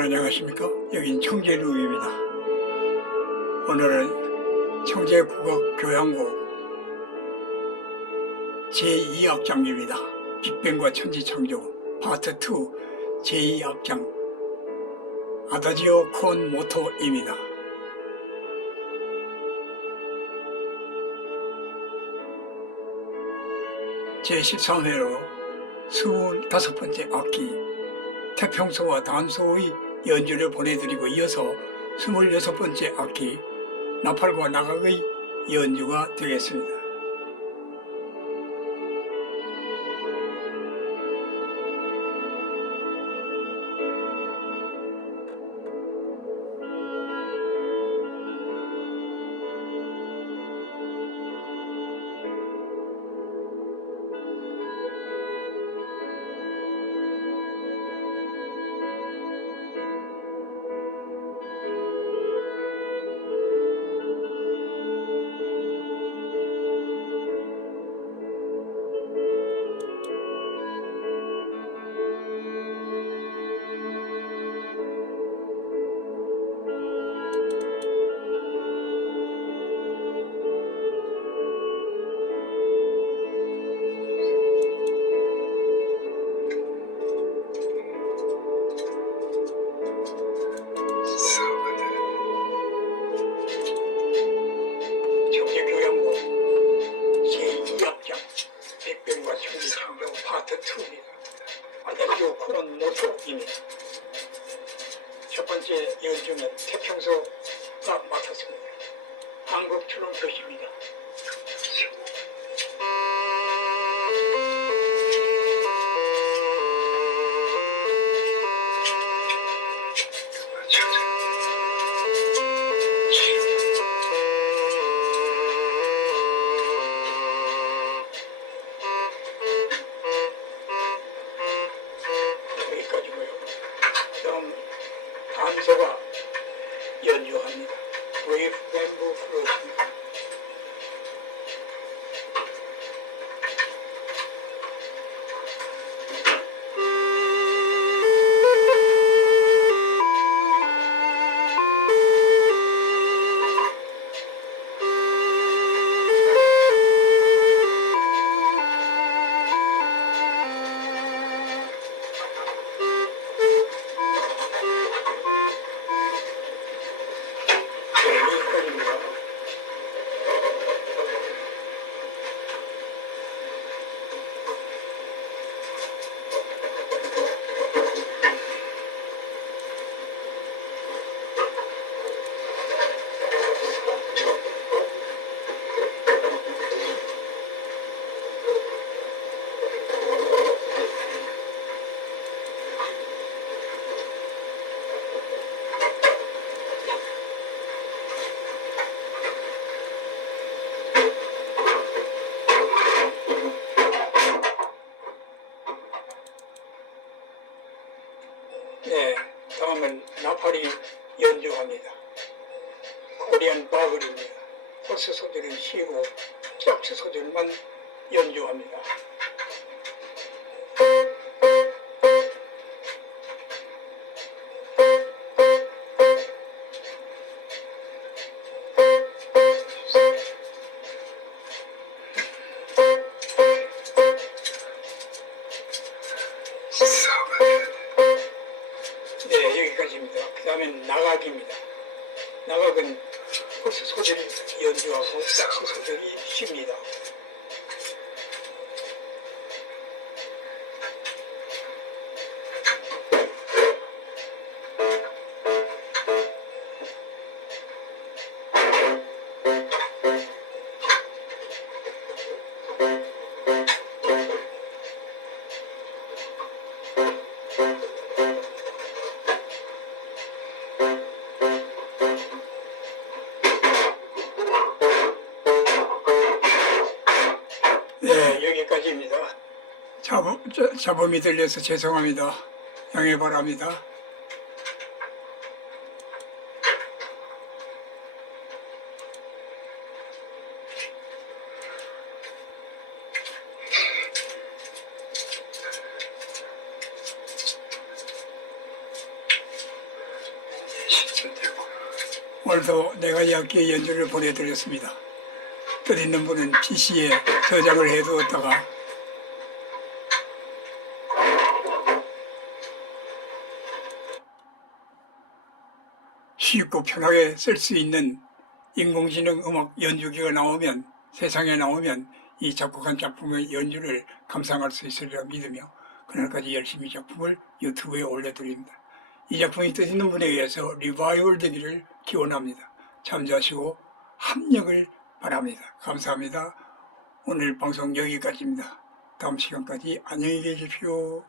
안녕하십니까? 여긴 청계루입니다. 오늘은 청계국악교향곡 제2악장입니다. 빅뱅과 천지창조 파트 2 제2악장 아다지오 콘 모토입니다. 제13회로 25번째 악기 태평소와 단소의 연주를 보내드리고 이어서 26번째 악기 나팔과 나각의 연주가 되겠습니다. 콘 모토입니다. 첫 번째 연주는 태평소가 맡았습니다. 한국 트럼펫입니다. 단소 네, 다음은 나팔이 연주합니다. 코리안 바블입니다. 호스 소리는 쉬고 짝스 소리만 연주합니다. 나각입니다. 나각은 소리를 연주하고 소리를 쉽니다. 네, 여기까지입니다. 잡음, 저- 잡음이 들려서 죄송합니다. 양해 바랍니다. 되고 오늘도 내가 이 악기의 연주를 보내드렸습니다. 뜻 있는 분은 PC에 저장을 해두었다가 쉽고 편하게 쓸 수 있는 인공지능 음악 연주기가 나오면 세상에 나오면 이 작곡한 작품의 연주를 감상할 수 있으리라 믿으며 그날까지 열심히 작품을 유튜브에 올려드립니다. 이 작품이 뜻 있는 분에 의해서 리바이벌 되기를 기원합니다. 참조하시고 합력을 바랍니다. 감사합니다. 오늘 방송 여기까지입니다. 다음 시간까지 안녕히 계십시오.